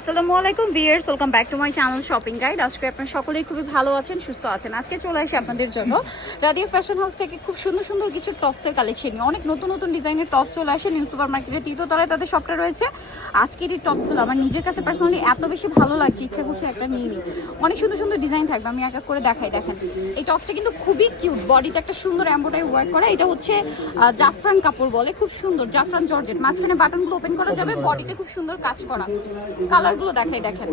আসসালামু আলাইকুম viewers welcome back to my channel shopping guide আজকে আপনারা সকলেই খুবই ভালো আছেন, সুস্থ আছেন। আজকে চলে আসি আপনাদের জন্য। রাদিয়া ফ্যাশন হাউস থেকে খুব সুন্দর সুন্দর কিছু টপসের কালেকশন নিয়ে। অনেক নতুন নতুন ডিজাইনের টপস চলে আসে নিউ সুপার মার্কেটের তৃতীয়তলায় তাদের শপটা রয়েছে। আজকের এই টপসগুলো আমার নিজের কাছে পার্সোনালি এত বেশি ভালো লাগছে, ইচ্ছা করছে একটা নিয়ে নিই। অনেক সুন্দর সুন্দর ডিজাইন থাকবে, আমি এক এক করে দেখাই, দেখেন। এই টপসটা কিন্তু খুবই কিউট বডিতে একটা সুন্দর এম্ব্রয়ডারি ওয়ার্ক করা। এটা হচ্ছে জাফরান কাপড় বলে, খুব সুন্দর, জাফরান জর্জেট। মাঝখানে বাটনগুলো ওপেন করা যাবে বডিতে খুব সুন্দর কাজ করা। কালারগুলো দেখাই দেখেন।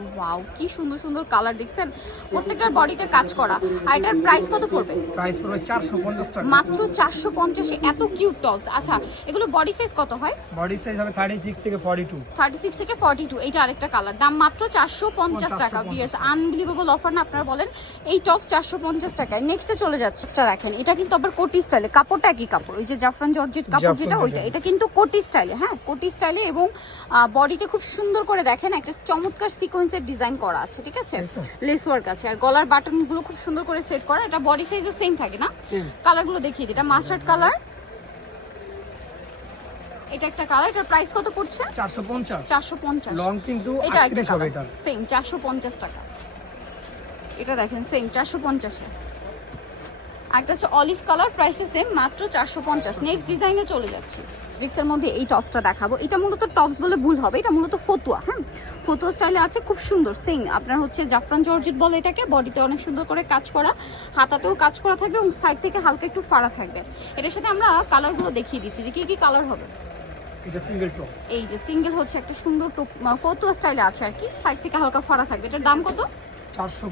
ওয়াও কি সুন্দর সুন্দর কালার দেখছেন? প্রত্যেকটার বডিতে কাজ করা। আর এটার প্রাইস কত পড়বে? প্রাইস পড়বে চারশো পঞ্চাশ টাকা। মাত্র চারশো পঞ্চাশে এত কিউট টপস আচ্ছা এগুলো বডি সাইজ কত হয়? বডি সাইজ হবে থার্টি সিক্স থেকে ফর্টি টু থার্টি সিক্স থেকে ফর্টি টু এইটা আরেকটা কালার দাম মাত্র চারশো পঞ্চাশ টাকা। 450 ভিয়ার্স আনবিলিভেবল অফার না আপনারা বলেন। এই টপস চারশো পঞ্চাশ টাকায়। নেক্সটে চলে যাচ্ছে এটা দেখেন। এটা কিন্তু আবার কোটি স্টাইলে কাপড়টা একই কাপড়। ওই যে জাফরান জর্জেট কাপড় যেটা ওইটা। এটা কিন্তু কোটি স্টাইলে হ্যাঁ? কোটি স্টাইলে এবং বডিতে খুব সুন্দর করে দেখেন। একটা চমৎকার সিকোয়েন্সের ডিজাইন করা আছে ঠিক আছে। লেস ওয়ার্ক আছে। আর গলার বাটনগুলো খুব সুন্দর করে সেট করা। এটা বডি সাইজও সেম থাকে না? কালারগুলো দেখিয়ে দিই। এটা মাস্টার্ড কালার এটা একটা কালার এটার প্রাইস কত পড়ছে? চারশো পঞ্চাশ। চারশো পঞ্চাশ। লং কিন্তু এটা একটা সেম চারশো পঞ্চাশ টাকা। এটা দেখেন সেম চারশো পঞ্চাশে। একটা হচ্ছে অলিভ কালার প্রাইসটা সেম মাত্র চারশো পঞ্চাশ। নেক্সট ডিজাইনে চলে যাচ্ছি। রিক্সের মধ্যে এই টপসটা দেখাবো। এটা মূলত টপস বলে ভুল হবে। এটা মূলত ফতুয়া হ্যাঁ? ফতুয়া স্টাইলে আছে খুব সুন্দর সেম আপনার হচ্ছে জাফরান জর্জিট বলে এটাকে বডিতে অনেক সুন্দর করে কাজ করা হাতাতেও কাজ করা থাকবে এবং সাইড থেকে হালকা একটু ফাড়া থাকবে। এটার সাথে আমরা কালারগুলো দেখিয়ে দিচ্ছি যে কি কি কালার হবে। এটা সিঙ্গেল টপ এই যে সিঙ্গেল হচ্ছে একটা সুন্দর টপ ফতুয়া স্টাইলে আছে আর কি। সাইড থেকে হালকা ফাড়া থাকবে। এটার দাম কত? চারশো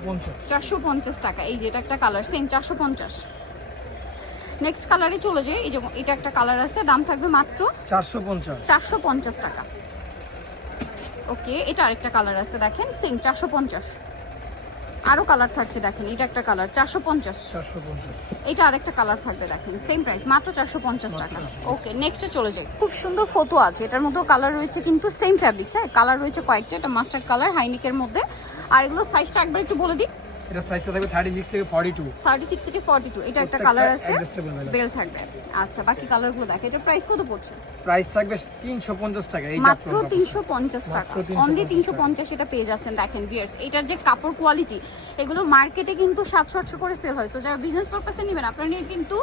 পঞ্চাশ। টাকা। এই যে এটা একটা কালার সেম চারশো পঞ্চাশ। নেক্সট কালারে চলে যায় এই যে এটা একটা কালার আছে দাম থাকবে মাত্র চারশো পঞ্চাশ। চারশো পঞ্চাশ টাকা। ওকে এটা আরেকটা কালার আছে দেখেন সেম চারশো পঞ্চাশ। আরও কালার থাকছে দেখেন এটা একটা কালার চারশো পঞ্চাশ। এটা আরেকটা কালার থাকবে দেখেন সেম প্রাইস মাত্র চারশো পঞ্চাশ টাকা। ওকে নেক্সটে চলে যাই। খুব সুন্দর ফটো আছে এটার মধ্যেও কালার রয়েছে কিন্তু সেম ফ্যাব্রিক্স হ্যাঁ কালার রয়েছে কয়েকটা এটা মাস্টার্ড কালার হাইনিকের মধ্যে। আর এগুলো সাইজটা একবার একটু বলে দিই। এটা সাইজটা থাকবে থার্টি সিক্স থেকে ফর্টি টু থার্টি সিক্স থেকে ফর্টি টু এটা একটা কালার আছে বেল থাকবে। আচ্ছা বাকি কালারগুলো দেখে এটা প্রাইস কত পড়ছে? প্রাইস থাকবে তিনশো পঞ্চাশ টাকা এই মাত্র জাফরান তিনশো পঞ্চাশ টাকা। মাত্র 350 তিনশো পঞ্চাশ এটা পেয়ে যাচ্ছেন দেখেন বিয়ার্স এটার যে কাপড় কোয়ালিটি এগুলো মার্কেটে কিন্তু সাতশো আটশো করে সেল হয়। তো যারা বিজনেস পারপাসে নেবেন আপনারা নিয়ে কিন্তু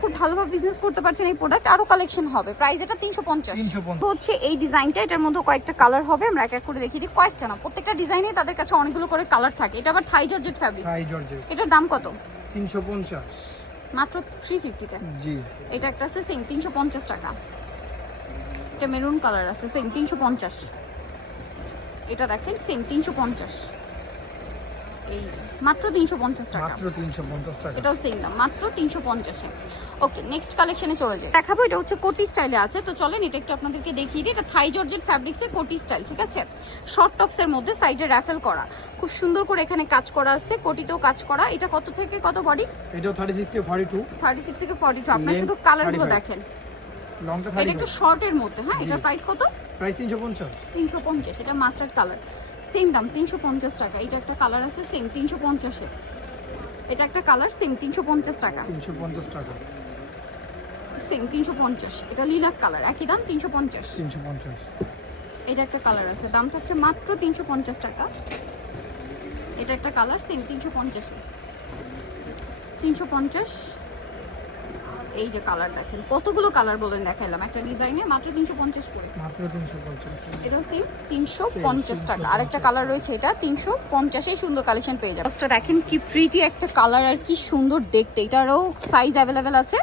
খুব ভালোভাবে বিজনেস করতে পারছেন এই প্রোডাক্ট আরও কালেকশন হবে। প্রাইস এটা তিনশো পঞ্চাশ। 350 হচ্ছে এই ডিজাইনটা এটার মধ্যে কয়েকটা কালার হবে। আমরা এক এক করে দেখিয়ে দিই। কয়েকটা না প্রত্যেকটা ডিজাইনে তাদের কাছে অনেকগুলো করে কালার থাকে। এটা আবার Thai georgette fabric high georgette এটার দাম কত? তিনশো পঞ্চাশ। মাত্র থ্রি ফিফটিতে জি। এটা একটা আছে সেম তিনশো পঞ্চাশ টাকা। এটা মেরুন কালার আছে সেম তিনশো পঞ্চাশ। এটা দেখেন সেম তিনশো পঞ্চাশ। এই যে মাত্র তিনশো পঞ্চাশ টাকা। মাত্র তিনশো পঞ্চাশ টাকা। এটাও সেম দাম মাত্র তিনশো পঞ্চাশে। ওকে নেক্সট কালেকশনে চলে যায় দেখাবো এটা হচ্ছে কোটি স্টাইলে আছে। তো চলেন এটা একটু আপনাদেরকে দেখিয়ে দিই। এটা থাই জর্জেট ফ্যাব্রিক্সে কোটি স্টাইল ঠিক আছে? শর্ট টপসের মধ্যে সাইডে র্যাফেল করা। খুব সুন্দর করে এখানে কাজ করা আছে। কোটিতেও কাজ করা। এটা কত থেকে কত বডি এটাও থার্টি সিক্স থেকে ফর্টি টু থার্টি সিক্স থেকে ফর্টি টু আপনার শুধু কালারগুলো 35 দেখেন। লংটা এটা একটু শর্টের মধ্যে হ্যাঁ? এটার প্রাইস কত? প্রাইস তিনশো পঞ্চাশ? তিনশো পঞ্চাশ এটা মাস্টার্ড কালার। সেম দাম তিনশো পঞ্চাশ টাকা। এটা একটা কালার আছে সেম তিনশো পঞ্চাশে। এটা একটা কালার সেম তিনশো পঞ্চাশ টাকা। তিনশো পঞ্চাশ টাকা। সেম তিনশো পঞ্চাশ এটা লিলাক কালার একই দাম তিনশো পঞ্চাশ। তিনশো পঞ্চাশ। এটা একটা কালার আছে দাম থাকছে মাত্র তিনশো পঞ্চাশ টাকা। এটা একটা কালার সেম তিনশো পঞ্চাশে। তিনশো পঞ্চাশ এই যে কালার দেখেন কতগুলো কালার বলেন দেখাইলাম? একটা ডিজাইনে মাত্র তিনশো পঞ্চাশ করে। মাত্র তিনশো পঞ্চাশ এটা সেম তিনশো পঞ্চাশ টাকা। 350 আরেকটা কালার রয়েছে এটা তিনশো পঞ্চাশে সুন্দর কালেকশন পেয়ে যাবে দেখেন কি প্রিটি একটা কালার আর কি সুন্দর দেখতে। এটারও সাইজ অ্যাভেলেবেল আছে।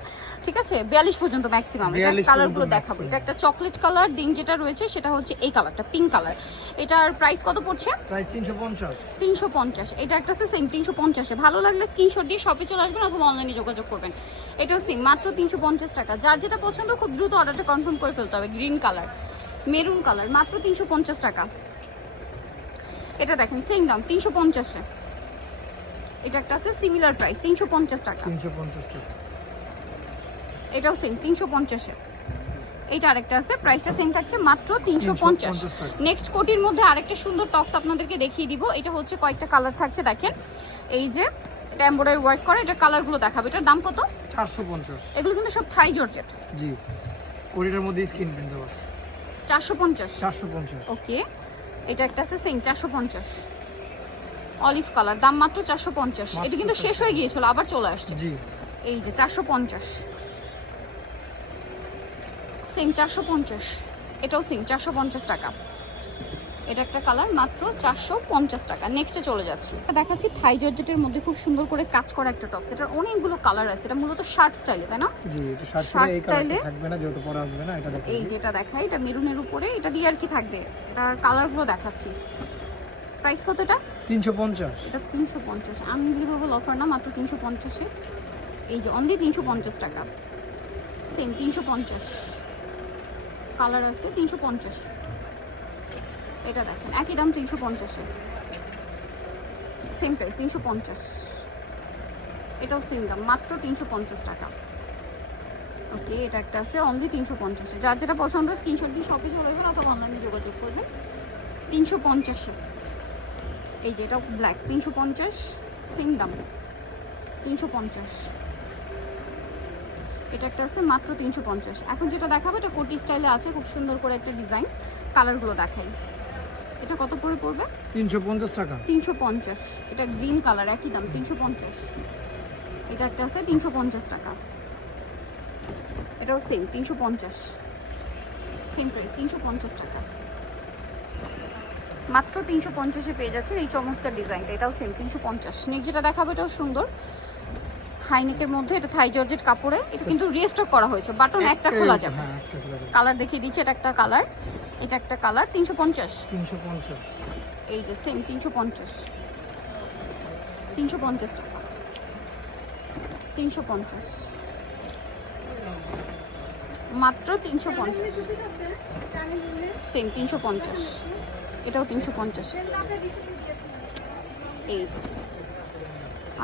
ঠিক আছে? বিয়াল্লিশ পর্যন্ত ম্যাক্সিমাম এটা 42 কালারগুলো দেখাবো। এটা একটা চকলেট কালার দিন যেটা রয়েছে সেটা হচ্ছে এই কালারটা পিঙ্ক কালার এটার প্রাইস কত পড়ছে? প্রাইস তিনশো পঞ্চাশ। তিনশো পঞ্চাশ। এটা একটা সেম তিনশো পঞ্চাশে। ভালো লাগলে স্ক্রিনশট দিয়ে শপে চলে আসবেন অথবা অনলাইনে যোগাযোগ করবেন। এটাও সেম মাত্র তিনশো পঞ্চাশ টাকা। যার যেটা পছন্দ খুব দ্রুত অর্ডারটা কনফার্ম করে ফেলতে হবে। গ্রিন কালার মেরুন কালার মাত্র তিনশো পঞ্চাশ টাকা। এটা দেখেন সেম দাম তিনশো পঞ্চাশে এটা একটা আছে সিমিলার প্রাইস তিনশো পঞ্চাশ টাকা। তিনশো পঞ্চাশ টাকা। এটাও সেম তিনশো পঞ্চাশে এইটা আরেকটা আছে প্রাইসটা সেম থাকছে মাত্র তিনশো পঞ্চাশ। নেক্সট কোটির মধ্যে আরেকটা সুন্দর টপস আপনাদেরকে দেখিয়ে দিব। এটা হচ্ছে কয়েকটা কালার থাকছে দেখেন। এই যে এটা এম্ব্রয়ডারি ওয়ার্ক করে এটা কালারগুলো দেখাবে। এটার দাম কত? চারশো পঞ্চাশ। এগুলো কিন্তু সব থাই জর্জেট। জি। কোরিটার মধ্যে স্ক্রিন প্রিন্ট দেওয়া চারশো পঞ্চাশ। চারশো পঞ্চাশ। ওকে। এটা একটা আছে সেম চারশো পঞ্চাশ। অলিভ কালার দাম মাত্র চারশো পঞ্চাশ। এটা কিন্তু শেষ হয়ে গিয়েছিল আবার চলে আসছে। জি। এই যে চারশো পঞ্চাশ। সেম চারশো পঞ্চাশ। এটাও সেম চারশো পঞ্চাশ টাকা। এটা একটা কালার মাত্র চারশো পঞ্চাশ টাকা। নেক্সটে চলে যাচ্ছি। দেখাচ্ছি থাই জর্জেটের মধ্যে খুব সুন্দর করে কাজ করা একটা টপস। এটার অনেকগুলো কালার আছে। এটা মূলত শার্ট স্টাইলে তাই না? শার্ট Shirt এই style এ? কালারটা থাকবে না যেহেতু পরে আসবে না এটা এই যেটা দেখাই এটা মেরুনের উপরে এটা দিয়ে আর কি থাকবে। এটার কালারগুলো দেখাচ্ছি। প্রাইস কত এটা? তিনশো পঞ্চাশ। এটা তিনশো পঞ্চাশ। আনবিলিভেবল অফার না মাত্র তিনশো পঞ্চাশে। এই যে অনলি তিনশো পঞ্চাশ টাকা। সেম তিনশো পঞ্চাশ। কালার আছে তিনশো পঞ্চাশ। এটা দেখেন, একই দাম তিনশো পঞ্চাশে। সেম প্রাইস তিনশো পঞ্চাশ। এটাও সেম দাম, মাত্র তিনশো পঞ্চাশ টাকা। ওকে এটা একটা আছে অনলি তিনশো পঞ্চাশে। যার যেটা পছন্দ স্ক্রিনশট দিয়ে শপে চলে যাবেন অথবা অনলাইনে যোগাযোগ করবেন। তিনশো পঞ্চাশে। এই যে এটা ব্ল্যাক তিনশো পঞ্চাশ সেম দাম। তিনশো পঞ্চাশ। এটা একটা আছে, মাত্র তিনশো পঞ্চাশ। এখন যেটা দেখাবো, এটা কোটি স্টাইলে আছে, খুব সুন্দর করে একটা ডিজাইন কালারগুলো দেখাই। এটা কত করে পড়বে? তিনশো পঞ্চাশ টাকা। তিনশো পঞ্চাশ। এটা গ্রিন কালার একই দাম তিনশো পঞ্চাশ। এটা একটা আছে তিনশো পঞ্চাশ টাকা। এটাও সেম তিনশো পঞ্চাশ। সেম প্রাইস তিনশো পঞ্চাশ টাকা। মাত্র তিনশো পঞ্চাশে পেয়ে যাচ্ছেন এই চমৎকার ডিজাইনটা এটাও সেম তিনশো পঞ্চাশ। নেক্সট যেটা দেখাবো এটাও সুন্দর। হাইনেকের মধ্যে এটা থাই জর্জেট কাপড়ে এটা কিন্তু রিস্টক করা হয়েছে। বাটন হ্যাঁ একটা খোলা যাবে। কালার দেখিয়ে দিচ্ছি এটা একটা কালার এটা একটা কালার তিনশো পঞ্চাশ। তিনশো পঞ্চাশ। এই যে সেম তিনশো পঞ্চাশ। তিনশো পঞ্চাশ টাকা। তিনশো পঞ্চাশ। মাত্র তিনশো পঞ্চাশ। সেম তিনশো পঞ্চাশ। এটাও তিনশো পঞ্চাশ। এই যে।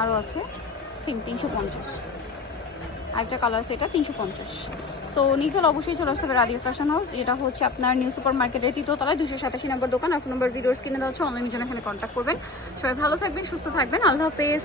আরও আছে সেম তিনশো পঞ্চাশ। আরেকটা কালার আছে, এটা তিনশো পঞ্চাশ। সো নিতে অবশ্যই চলে আসতে হবে রাদিও ফ্যাশন হাউস এটা হচ্ছে আপনার নিউ সুপার মার্কেটের তৃতীয়তলায় দুশো সাতাশি নম্বর দোকান। আর নম্বর ভিডিওর কিনে দেওয়া হচ্ছে অনলাইনের জন্য এখানে কন্ট্যাক্ট করবেন। সবাই ভালো থাকবেন, সুস্থ থাকবেন। আল্লাহ হাফেজ।